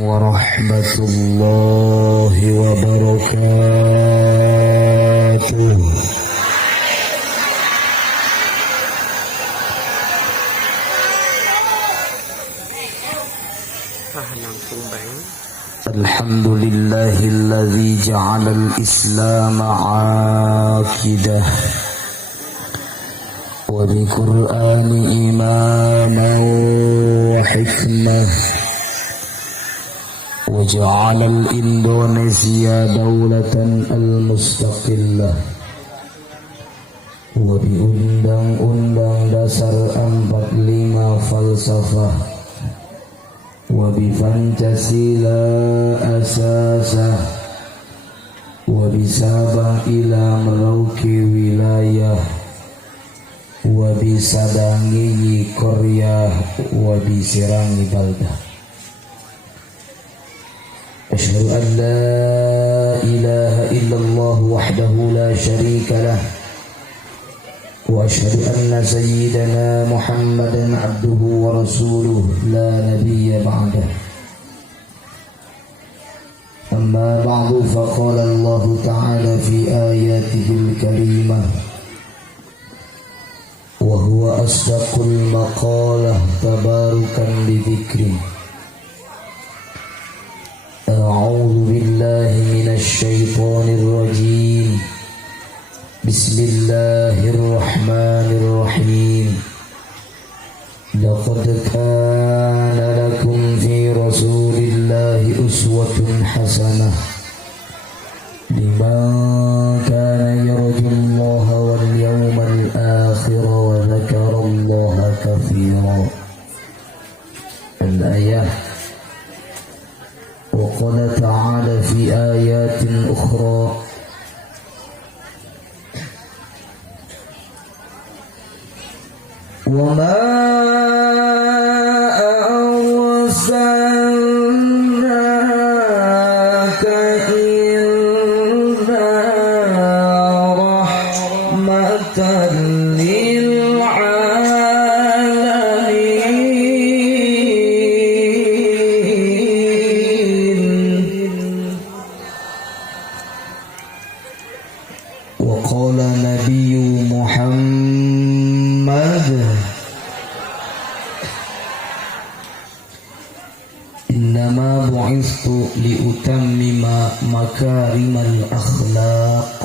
warahmatullahi wabarakatuh. Alhamdulillahilladzi ja'alal islam 'aqidah wa bi qur'ani imaman wa hikmah wa ja'alal Indonesia daulatan al-mustaqillah wa bi undang-undang dasar 45 falsafah wa bi Pancasila asasah wa bi Sabang ila Merauke wilayah wa bi Sadangi Korea wa bi Sirangi baldah. Asyhadu an la ilaha illallah wahdahu la syarika lah wa asyhadu anna sayyidana Muhammadan abduhu wa rasuluh la nabiyya ba'dah. Amma ba'du, faqala Allah ta'ala fi ayatihil karimah wa huwa asdaqul maqalah tabarukan bidzikri. A'udzu billahi minasy syaithanir rajim. Bismillahirrahmanirrahim. Laqad kana lakum fi rasulillahi uswatun hasanah liman kana yarjullaha wal yawmal akhir wa dzakarallaha katsiran. Al-ayah. Wa qala ta'ala fi ayatin ukhra wa ma arsalnaka illa rahmatan lil alamin. Wa qala nabiyyu Muhammad innama bu'istu liutammima makarimal akhlaq.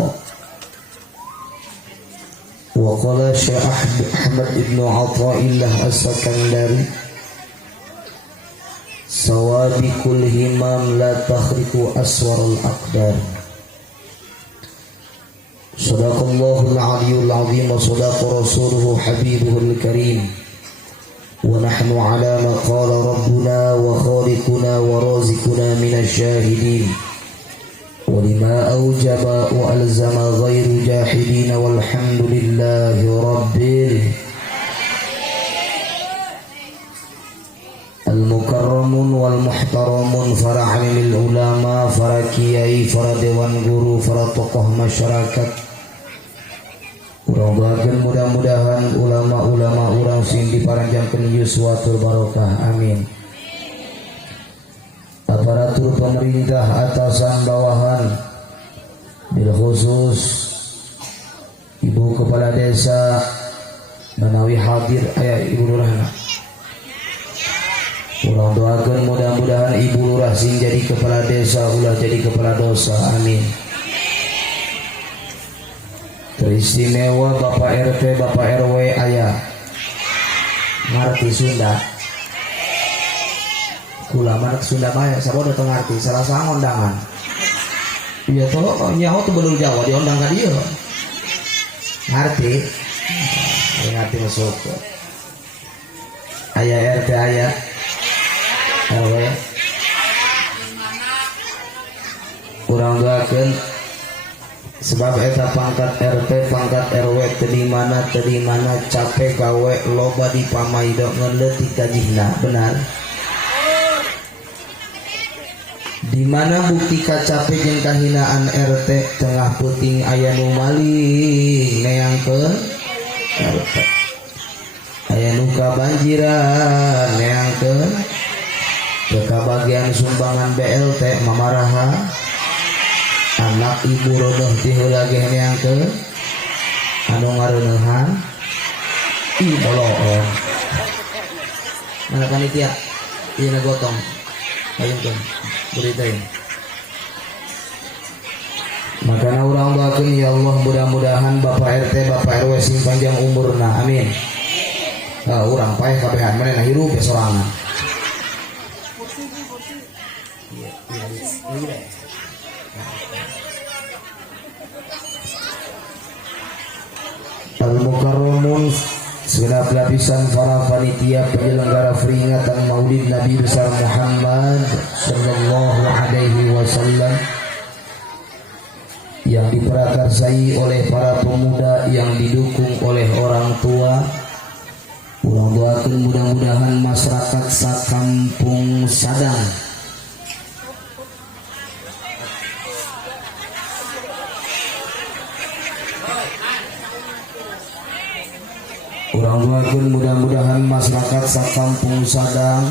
Wa qala Syekh Ahmad ibn Athaillah as-Sakandari sawabiqul himam la takhriqu aswarul aqdar. Sadaqallahul aliyyul azim wa sadaqa rasuluhu habibuhul karim. Wa nahnu ala ma qala rabbuna wa khaliquna wa razikuna minasy syahidin wa lima aujaba wa alzama ghairu jahidin walhamdulillahi rabbil al-mukarramun wal muhtaramun para alimil ulama, para kiai, para dewan guru, para tokoh masyarakat. Mudah-mudahan ulama-ulama urang sing diparanjangkeun yuswatul barokah, amin. Aparatur pemerintah atasan bawahan, bil khusus ibu kepala desa menawi hadir aya ibu lurah. Ulang doakeun mudah-mudahan ibu lurah sing jadi kepala desa ulah jadi kepala dosa, amin. Teristimewa Bapak RT, Bapak RW aya ngarti Sunda. Kula manak Sunda maya sabodo teu ngarti, salah sangon undangan. Iya toh nyaho teu bener Jawa diundang ka dieu. Ngarti. Ngarti masuk. Aya RT aya RW. Urang doakeun sebab eta pangkat RT pangkat RW tadi mana capek gawe loba di pamaido ngeleutik kajihna, benar. Di mana bukti kacape jeung kahinaan RT tengah puting aya nu maling neangkeun RT. Aya nu kabanjiran neangkeun Kebagian sumbangan BLT mamaraha anak ibu rodoh tiheula ge yang ke anu ngareunehan ih boloon mana panitia ieu na gotong payungkeun beritain makana urang doakeun ya Allah mudah-mudahan Bapak RT Bapak RW sing panjang umurna amin. Urang paeh kabehan manehna hirup ya sorangan. Al-Mukarramun segenap lapisan para panitia penyelenggara peringatan Maulid Nabi besar Muhammad sallallahu alaihi wasallam yang diprakarsai oleh para pemuda yang didukung oleh orang tua. Urang doakeun mudah-mudahan masyarakat sakampung Sadang urang doakeun mudah-mudahan masyarakat sakampung Sadang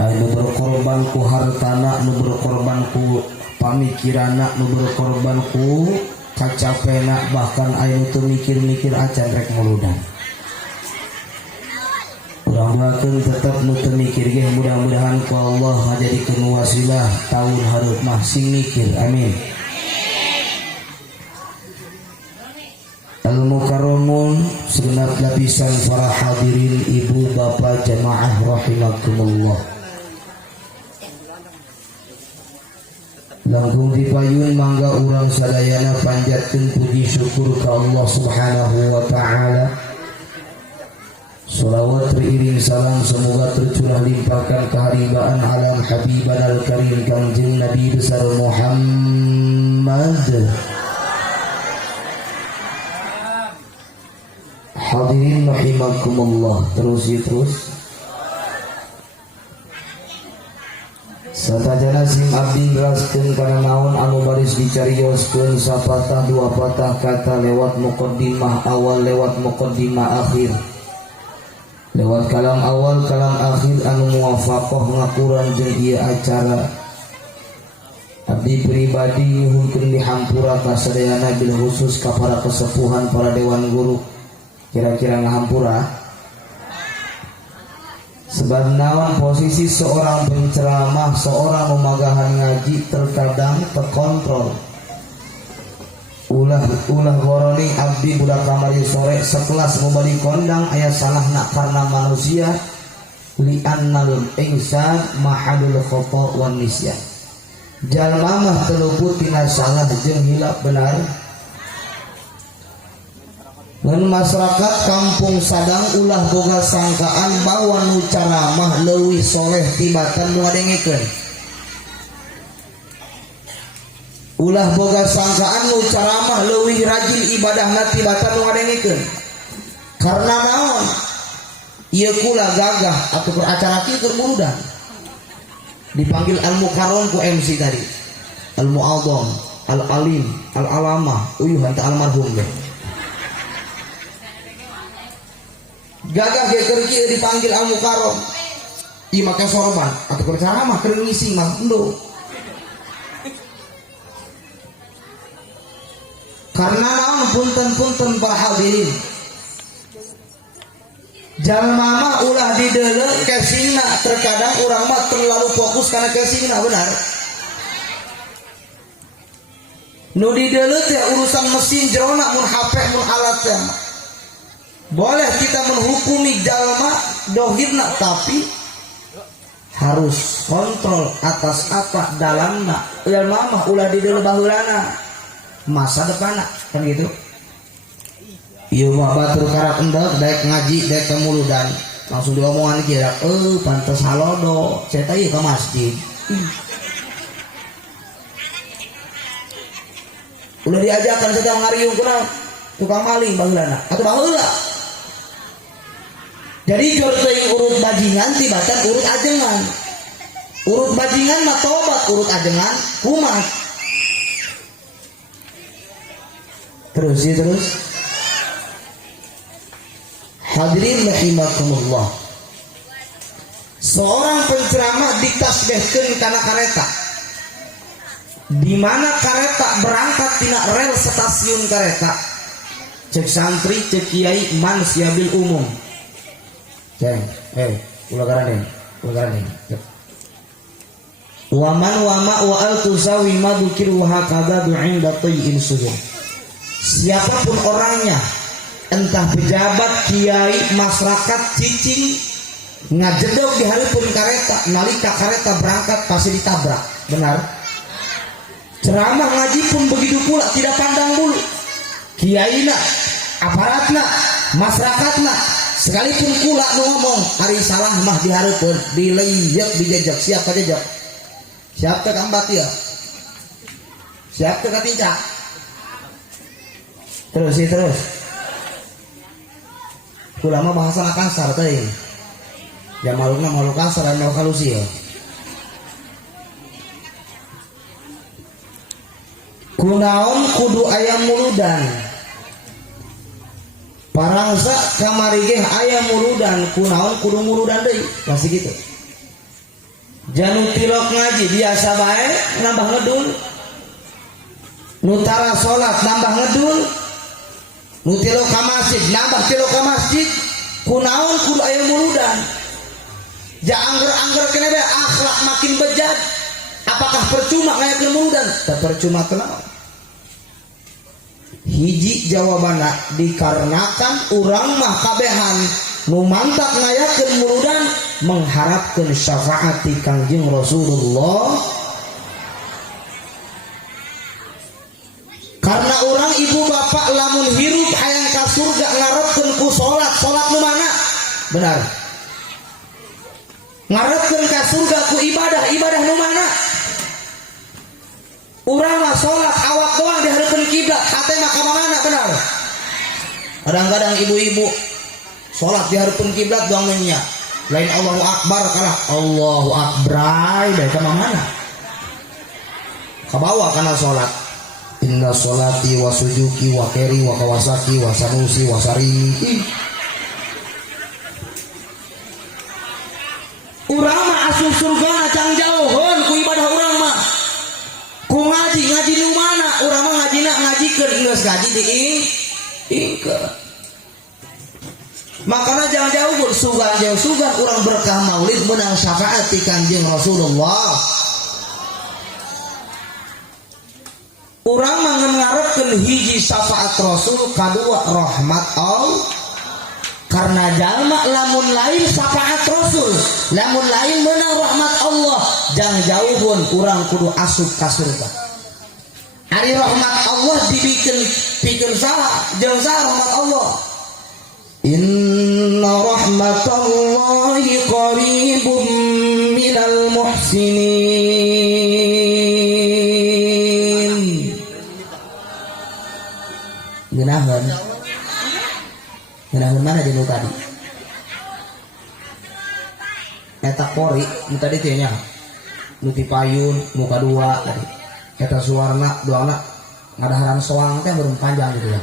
anu berkorban ku hartana, nu berkorban ku pamikirana, nu berkorban ku kacapena, bahkan anu teu mikir-mikir acan rek nguludan. Urang doakeun tetep nu teu mikir ge mudah-mudahan ku Allah ngajadikeun wasilah taun hareup mah sing mikir amin. Al-Mukarramun segenap lapisan para hadirin ibu bapak jamaah rahimakumullah. Langkung dipayun mangga urang sadayana panjatkeun puji syukur ka Allah Subhanahu wa taala. Salawat teriring salam semoga tercurah limpahkan keharibaan alam habiban al-karim kanjeng Nabi besar Muhammad. Hadirin rahimakumullah, terus. Satajana sing abdi ngeraskeun kana naon anu baris dicarioskeun sapatah dua patah kata lewat muqaddimah awal lewat muqaddimah akhir. Lewat kalam awal kalam akhir anu muwafaqah ngakuran jeung ieu acara. Abdi pribadi nyuhunkeun dihampura ka sadayana bil khusus ka para kesepuhan para dewan guru. Kira-kira ngahampura sebab naon posisi seorang penceramah, seorang memagahan ngaji terkadang terkontrol. Ulah goroni abdi budak kamari sore sekelas membali kondang aya salahna karena manusia li'annal insan mahadul khata' wan nisyan. Jalma mah teu luput tina salah jeung hilap benar. Ngan masyarakat kampung Sadang ulah boga sangkaan bahwa nu caramah leuwih soleh tibatan nu ngadengekeun. Ulah boga sangkaan nu caramah leuwih rajin ibadahna tibatan nu ngadengekeun. Karena naon? Ieu kula gagah atuh acara kieu keur burudan. Dipanggil Al-Mukarram ku MC tadi. Al-Mu'azzam, Al-Alim, Al-Alamah, uyuh hanta almarhum ge. Gagah ge keur kieu dipanggil Al-Mukarram. Ieu make sorban atuh keur caramah keur ngisi mah endo. Karena naon punten-punten para hadirin. Jalma mah ulah dideuleu casingna, terkadang urang mah terlalu fokus kana casingna benar. Nu dideuleu teh urusan mesin jerona mun HP mun alat teh. Boleh kita menghukumi jalma dohirna tapi harus kontrol atas apa dalamna. Jalma mah ulah dideuleu baheulana masa depanna kan gitu. Ieu mah batur karak endek daek ngaji daek kemuludan langsung diomongan kira pantes halodo saya teh ke masjid. Ulah diajakan sedang ngariung kuna tukang maling baheulana atuh baheula. Jadi jor teuing urut bajingan tibatan urut ajengan. Urut bajingan mah tobat, urut ajengan kumat. Terus. Hadirin rahimakumullah. seorang penceramah ditasbihkeun kana kareta. Di mana kareta berangkat tina rel stasiun kareta. Cek santri, cek kiai, man siabil umum. Ceng, ulah garaneun. Waman wama wa al tusawi ma dukiru hakada du'inda tayyin sujud. Siapapun orangnya, entah pejabat, kiai, masyarakat, cicing, ngajedog di hareupeun kareta, nalika kareta berangkat pasti ditabrak. Benar? Ceramah ngaji pun begitu pula, tidak pandang bulu. Kiaina, aparatna, masyarakatna, sekalipun kula ngomong hari salah mah di hareupeun, dileuyeuh dijejak, siapa jejak? Siap ke kambat ya? Siap ke katinca? Terus. Kulama bahasa kasar teh. Ya malukna maluk kasar dan maluk halus ya. Kunaon kudu ayam muludan. Parangsa kamari ge ayam muludan, kunaon kudu muludan deui. Masih gitu. Janu tilok ngaji biasa bae nambah ngedul, nutara sholat nambah ngedul, nutilok ka masjid nambah tilok ka masjid, kunaon kudu aya muludan. Ja angger-angger kene bae akhlak makin bejat. Apakah percuma ngayakeun muludan? Teu percuma kenaon. Hiji jawabanna dikarenakan urang mah kabehan nu mantap ngayakeun muludan mengharapkan syafaat di Kangjeng Rasulullah. Karena orang ibu bapak lamun hirup hayang ka surga ngarepkeun ku salat nu mana? Benar. Ngarepkeun ka surga ku ibadah nu mana? Urang mah salat awak doang di hareupeun kiblat, hate mah ka mana? Benar. Kadang-kadang ibu-ibu salat di hareupeun kiblat doang nya. Lain Allahu Akbar kalah Allahu Akbar dari ke mana? Kabawa kana salat. Inna sholati wa sujuki wa keri wa kawasaki wa sanusi wa sari. Urang mah asup surga acang jauhon ku ibadah urang mah. Ku ngaji nu mana? Urang mah ngajina ngajikeun geus ngaji diingkeun. Makanya jangan jauh sugan orang berkah maulid menang syafaat di Kanjeng Rasulullah. Orang ngarepkeun hiji syafaat Rasul, kadua rahmat Allah. Karena jalma lamun lain syafaat Rasul, lamun lain menang rahmat Allah, jangan jauhun orang kudu asup ka surga. Ari rahmat Allah dibikeun saha? Jeung saha rahmat Allah? Inna rahmatallahi qaribun minal muhsinin. Genaheun mana di tadi? Eta kori nu tadi teh nya. Nu ti payun muka dua tadi. Eta suarna doana ngadaharan soang teh beureum panjang gitu ya.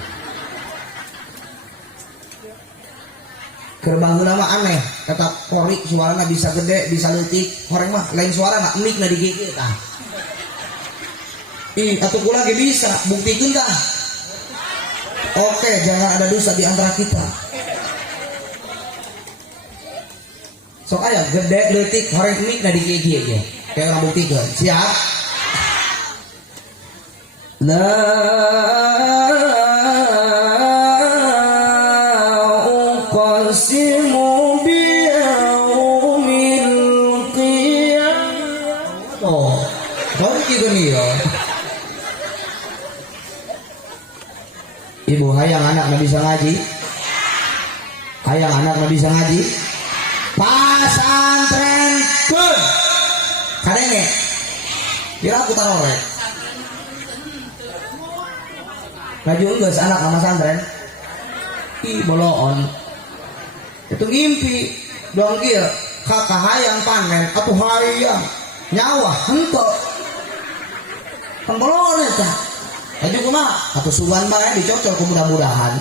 Kerbang nama aneh, kata kori suaranya bisa gede, bisa leutik, horeng mah lain suara nak mik na digigit tah. Atuh kula ge bisa, buktikeun tah. Oke, jangan ada dosa di antara kita. Sok aya gede leutik, horeng mik na digigit ge. Kayak orang buktikeun. Siap? Qasimu biyaumil qiyamah. Oh, kau gitu nih ya. Ibu hayang anak nggak bisa ngaji, hayang anak nggak bisa ngaji. Pasantren kun, kadenge, kira aku taruh rek. Ngaju enggak anak nama santren? Boloon. Itu ngimpi doang kieu kakak hayang panen atuh hayang nyawa henteu pemboloan eta aju kumaha atuh sugan bae dicocol ku mudah-mudahan.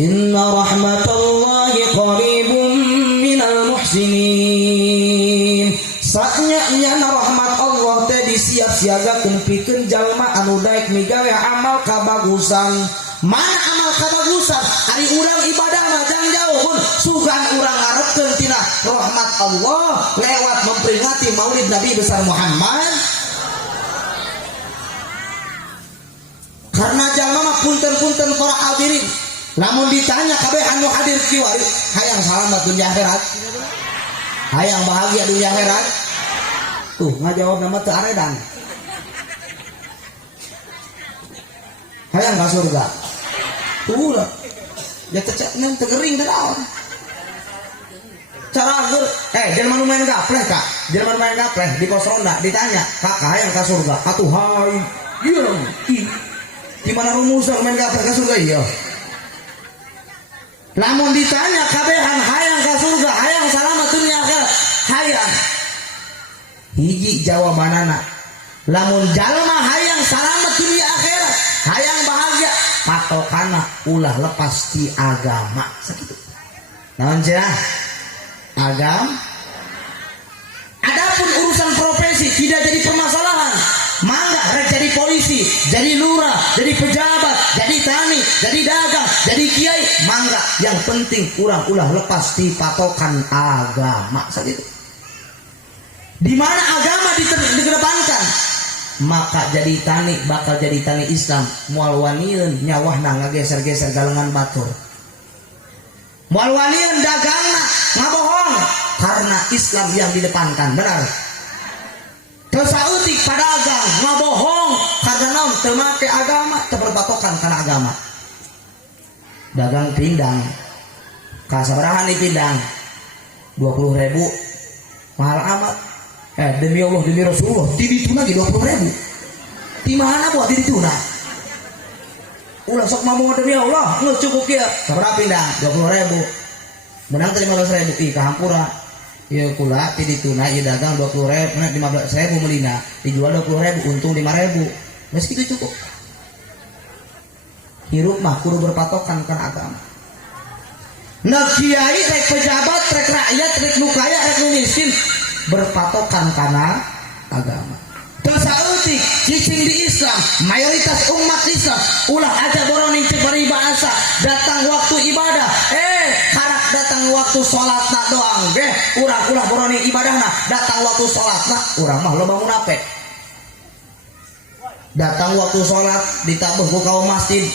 Inna rahmatallahi qaribun Saknya rahmat Allah teh disiap-siagakeun pikeun jalma anu daek migawe amal kabagusan. Mana amal kabagusan? Ari urang ibadah mah jang jauhun sugan urang ngarepkeun tina rahmat Allah lewat memperingati Maulid Nabi besar Muhammad. Karena jalma mah punten-punten para hadirin, lamun ditanya kabeh anu hadir kiwari hayang salamet dunya akhirat, hayang bahagia dunia akhirat. Tuh ngajawab nama teu aredan. Hayang ka surga. Tuh lah. Ya tecekna teu geuring teh daon. Cara geur jelema nu main gapleh Kak. Jelema nu main gapleh di pos ronda ditanya, "Kak, hayang ka surga?" Atuh hai. Ieu. Di mana rumusan main gapleh ka surga ieu? Lamun ditanya kabehan hayang ka surga, hayang salamet dunia akhirat, hayang. Hiji jawabanana, lamun jalma hayang salamet dunia akhirat, hayang bahagia, patokana ulah lepas ti agama sakitu. Naon cenah? Agama. Adapun urusan profesi tidak jadi permasalahan. Mangga rek jadi polisi, jadi lurah, jadi pejabat, jadi tani, jadi dagang, jadi kiai, mangga. Yang penting urang ulah lepas di patokan agama sakitu. Di mana agama dikedepankan, maka jadi tani bakal jadi tani Islam. Moal wanieun nyawahna ngageser-geser galengan batur. Moal wanieun dagangna ngabohong karena Islam yang didepankan, benar? Tersautik padagang ngabohong karena naon teu make agama, teu berpatokan kana agama. Dagang pindang, kasabarahan di pindang 20.000, mahal amat. Demi Allah demi Rasulullah ti dituna ge 20.000. Ti mana buat ti dituna? Ulah sok mamong demi Allah, geus cukup kieu. Sabaraha pindang? 20.000. Menang 15.000 ih kahampura. Ieu kula ti dituna ieu dagang 20.000, 15.000 melina, dijual 20.000, untung 5.000. Geus kitu cukup. Hirup mah kudu berpatokan kana agama. Nah kiai rek pejabat, rek rakyat, rek nu kaya, rek nu miskin berpatokan karena agama. Tasauti cicing di Islam, mayoritas umat Islam ulah aja boroning cek bahasa datang waktu ibadah, karak datang waktu sholatna doang ulah boroning ibadahna datang waktu sholatna urang mah loba munafik. Datang waktu sholat ditabuh ku kaum masjid,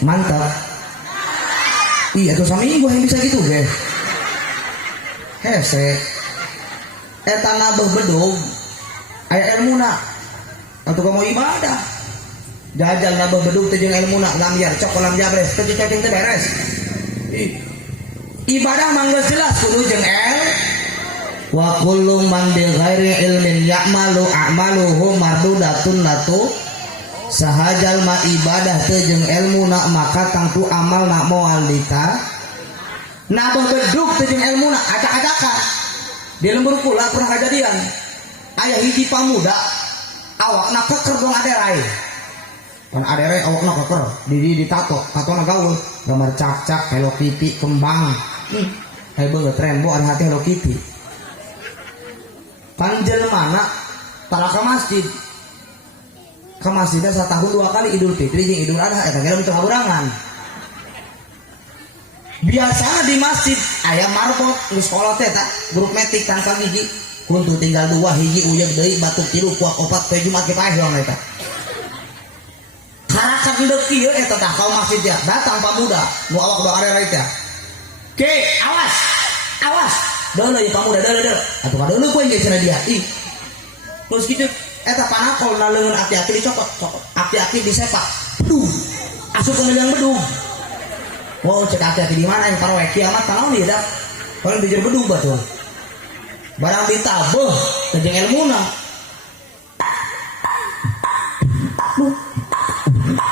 mantap. Iya tuh saminggu yang bisa gitu ge. Hese eta nabeh bedug aya ilmuna atau kamu ibadah jajal nabeh bedug teh jeung ilmuna lamyar cok lam jabres teh cacing teh beres. Ibadah mah geus jelas kudu jeung wa kullu man bi ghairi ilmin ya'malu a'maluhu mardudatun latu. Sahajal ma ibadah teu jeung ilmu nak maka tangtu amal nak moal dita nabeh bedug teu jeung ilmu nak acak-acakan. Di lembur kula pernah kejadian aya hiji pamuda awakna keker dong aderai. Pan aderai awakna keker ditato, tatona gaul gambar cak-cak Hello Kitty kembang. Hai beungeut rembo ada hati Hello Kitty. Pan jelemana tara ka masjid. Ke masjidnya setahun 2 kali Idul Fitri jeung Idul Adha eta geus teu haburangan. Biasana di masjid aya marbot geus sekolah teh eta grup metik tangkal hiji kuntu tinggal 2 hiji uyeg deui batuk tilu kuak opat teh Jumat ke paeong eta. Karakan deuk kieu eta tah ka masjidnya datang pamuda nu awak do arera teh. Ke awas. Awas. Deuleuh ieu pamuda deuleuh. Atuh kadeuleuh ku geus cenah dia. Ih. Terus kitu eta panakol naleun aki-aki dicokot, aki-aki disepak. Duh, asup ke menyang bedug. Wow, cek hati-hati di mana yang taraweh kiamat tanaw nih dah. Kalau dijur bedung betul. Barang ditabuh jeung ilmuna.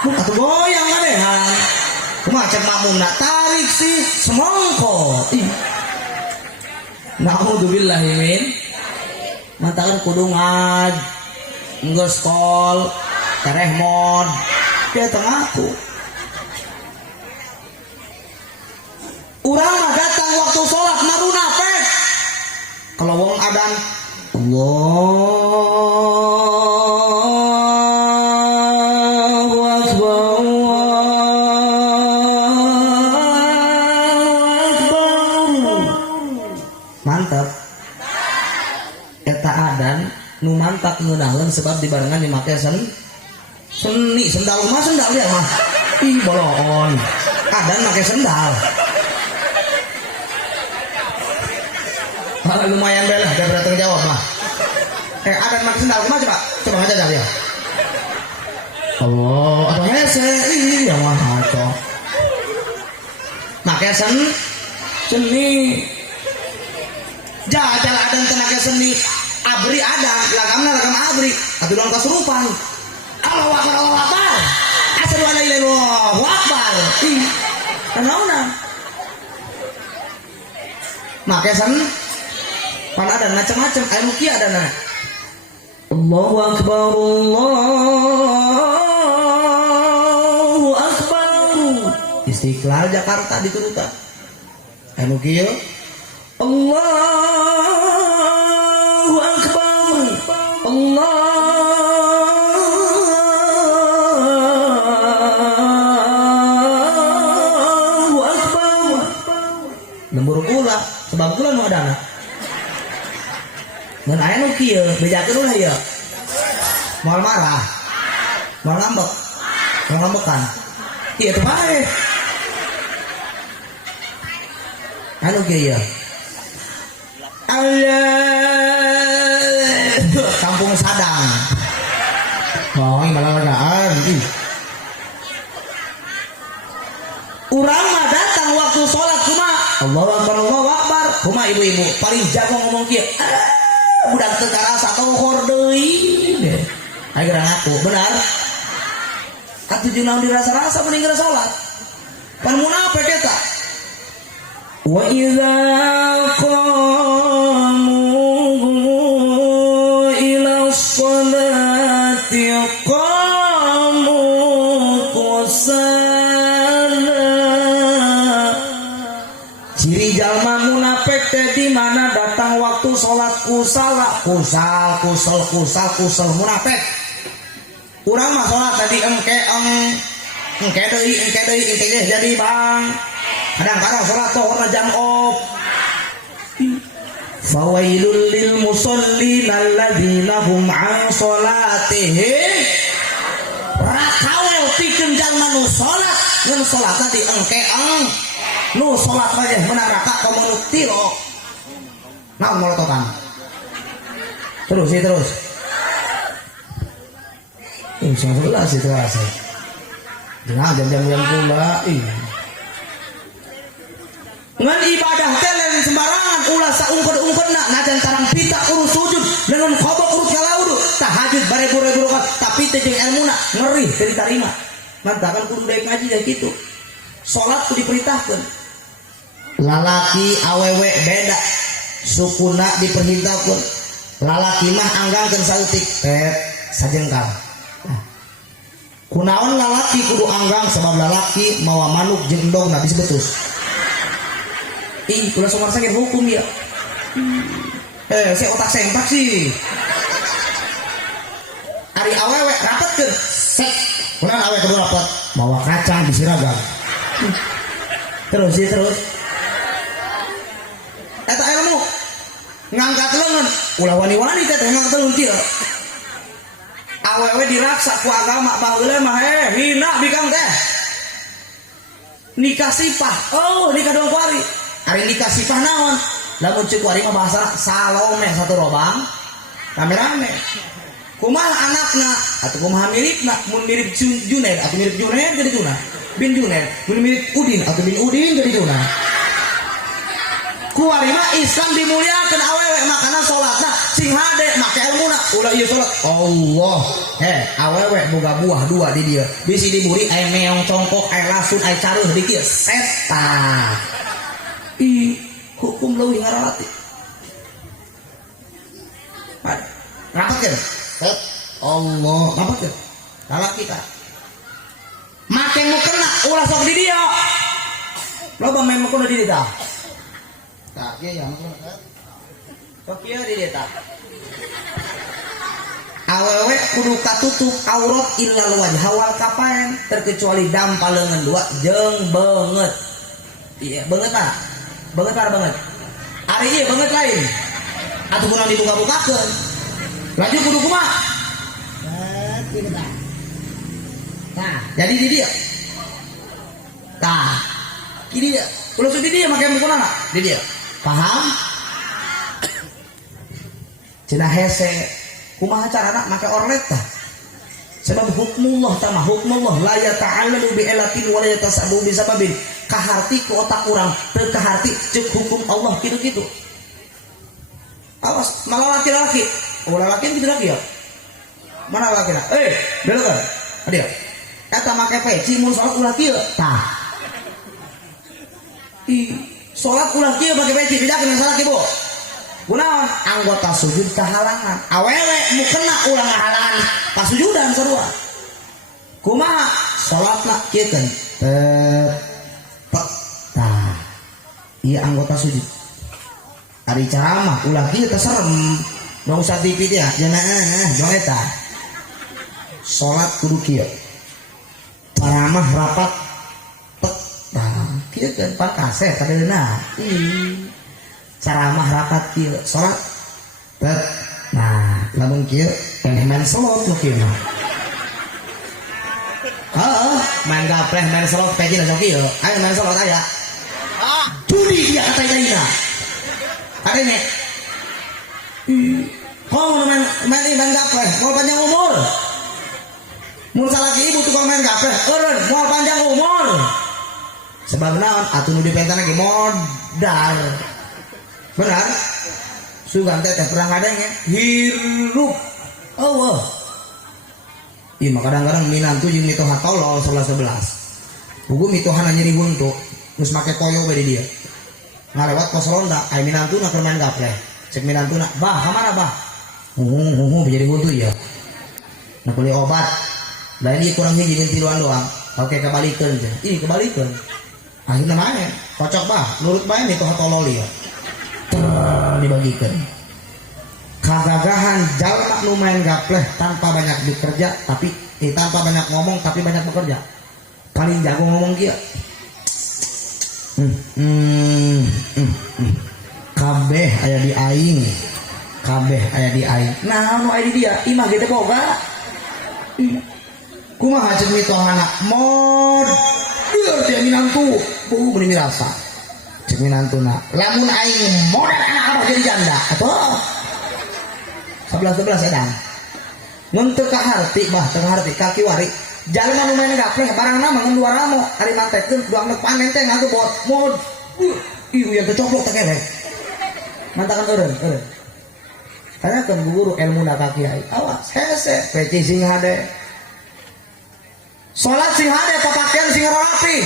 Atuh goyang manehan. Kumaha cek makmum nak tarik sih semongko. Naudzubillahi min. Mantakan kudu ngad. Geus kol, tereh mod. Dia tengahku. Urang mah datang waktu sholat maruna pek. Kalau wong adan Allahu Akbar mantap. Eta adan nu mantap ngeunaheun sebab dibarengan dimake seni sendal mah sendal ya mah. Ih bolon. Adan make sendal. Lumayan deh lah, udah bertanggung jawab lah. Adan make sendal gimana coba? Coba aja dah ya. Allah, atau hese, iya mah cok. Make seni. Jajal adan tenaga seni. Abri adan, lagamna lagam abri. Atuh dong kasurupan. Allahu Akbar, Allahu Akbar. Asyhadu an la ilaha illallah, Allahu Akbar. Ih, naonna. Make pan ada macam-macam ayo kia ada na Allahu Akbar Allahu Akbar Istiqlal Jakarta diturutan ayo kia Allahu Akbar Allahu Akbar lembur gula sebab gula nu ada na mun aya nu kieu bejakeun ulah ieu moal marah moal ngambek moal ngambekan ieu teh bae anu kieu Allah kampung Sadang oh malah ngadaan urang mah datang waktu salat kumaha Allahu Akbar Allahu Akbar kumaha ibu-ibu paling jago ngomong kieu budak tekarasa atau hordei akhirnya ngaku benar atuh jeung naon dirasa-rasa mending geus salat pan munafik eta wa idza qamu ila sholati qamu kusala ciri jalma munafik teh di mana datang waktu sholat kusal munafik urang mah sholat tadi engke deui jadi bang kadang-kadang sholat tuh warna jam op fawailul lil musallin alladzina hum an sholatihim rakawel pikeun jalma nu sholat ngan sholat tadi engke nu sholat aja menaraka komo tiro nah molotokan terus insya Allah situasi nah jam-jam pula ngan ibadah teh lain sembarangan ulah saungkeun-ungkeunna najan tarang pita urus sujud dengan khobok urus kalaudu tahajud barebu-rebu rakaat tapi teh jeung ilmuna ngeri teu ditarima mantakan kudu daek ngaji ya kitu salat kudu diperintahkeun lalaki awewe beda sukuna diperintahkeun lalaki mah anggangkeun saeutik sajengkal kunaon lalaki kudu anggang sebab lalaki mawa manuk jeung endongna disebetus ih ulah somar sakit hukum ya saya otak sempak sih ari awewe rapetkeun set kunaon awewe kudu rapet mawa kacang disiragam terus eta ilmu ngangkat leungeun ulah wani-wani teh ngangkat leungeun kieu awewe diraksa ku agama baheula mah hina bikang teh nikah sipah nikah doang kuari ari nikah sipah naon lamun ceuk kuari mah bahasa salome satu robang rame-rame kumaha anakna atuh kumaha miripna mun mirip Junaid atuh mirip Junaid jadi Junaid bin Junaid mun mirip Udin atau bin Udin jadi Junaid kuari mah Islam dimuliakeun awewe makana salatna sing hade make ilmuna ulah ieu salat Allah awewe boga buah dua di dieu bisi diburi aya meong congkok aya lasun aya careuh di kieu setan hukum leuwih ngaralati rapatkeun Allah rapatkeun lalaki ka make mukena ulah sok di dieu loba main mukena di dieu tah tah kieu ya mukena sok kieu di dieu tah awewe kudu katutup aurat illal wajh wal kafain terkecuali dampaleungan dua jeung beungeut iya beungeut mah beungeut banget ari ieu beungeut lain atuh kurang dibuka-bukakeun lanjut kudu kumaha nah jadi di dia tah di dia ulah di dia make mukuna di dia paham cenah hese kumaha carana make orlet tah sebab hukmullah tamah hukmullah la yata'allalu bi ilatin wa la yatasabu bi sababin kaharti ku otak urang teu kaharti ceuk hukum Allah kitu-kitu awas malah laki-laki ulah laki kitu lagi ya mana laki-laki beuleukeun dia eta make peci mun salat ulah kieu tah salat ulah kieu make peci bedakeun salat kieu kunaon anggota sujud kahalangan awewe mukena ulah ngahalangan pasujudan sarua kumaha salatna kieu kan tah ieu anggota sujud ari ceramah ulah kieu teh serem dong usah TV dia jangan dong eta salat kudu kieu ceramah rapat tah kieu kan pakase kadeuna ceramah rapat kieu salat nah lamun kieu keneh main slot lu kieu mah main gapleh main slot peci na kieu ayo main slot aya judi dia kata ina adene main gapleh mau panjang umur mun salaki ibu tukang main gapleh eureun mau panjang umur sebab naon atuh nu dipentana ge modal benar sugan teh perang adanya hirup Allah iya mah kadang-kadang minantu jeung mitoha tolol 11 buku mitohan nyeri buntu terus make toyo we di dia ngalewat pos ronda aya minantuna keur main gapleh cek minantuna bah kamana bah jadi buntu ya nah beli obat lain ieu kurang hiji jeung tiluan doang oke kebalikeun kebalikeun akhirnya main kocok bah nurut bae mitoha tolol ya dibagikan kagagahan jalma nu main gapleh tanpa banyak bekerja tapi tanpa banyak ngomong tapi banyak bekerja paling jago ngomong dia kabeh aya di aing nah nu aya di dia imah gitu boga kumaha ceuk mitohana mod dia minantu beuni mirasa cek minantuna lamun aing modal anak abah jadi janda atuh 11 edan mun teu kaharti bah teu kaharti kaki wari jalma nu main gapleh barangna mah ngan dua ramo ari mantekeun duang neuk panen teh ngadu bot mod ieu yang kecoplok teh kelek mantakan eureun karena kan guru ilmu na kaki ai awas hese peci sing hade salat sing hade pakaian sing rapi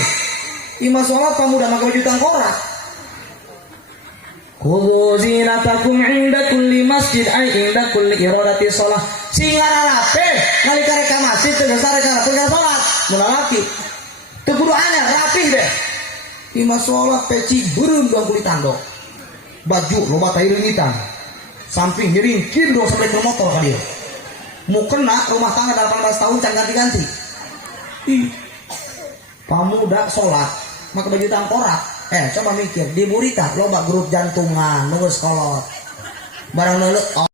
imah salat pamuda make baju tangkorak khudhu zinatakum inda kulli masjid ay inda kulli iradati shalah sing ngarape nalika rek ka masjid teu sare cara teu salat mun lalaki teu kudu anyar rapih deh imah salat peci beureum dua kulit tandok baju loba teh reungitan samping nyeringkin dua sampai bermotor ka dieu mukena rumah tangga 18 tahun can ganti-ganti pamuda salat make baju tangkorak coba mikir di Burita loba grup jantungan nunggu sekolot barang neuleuh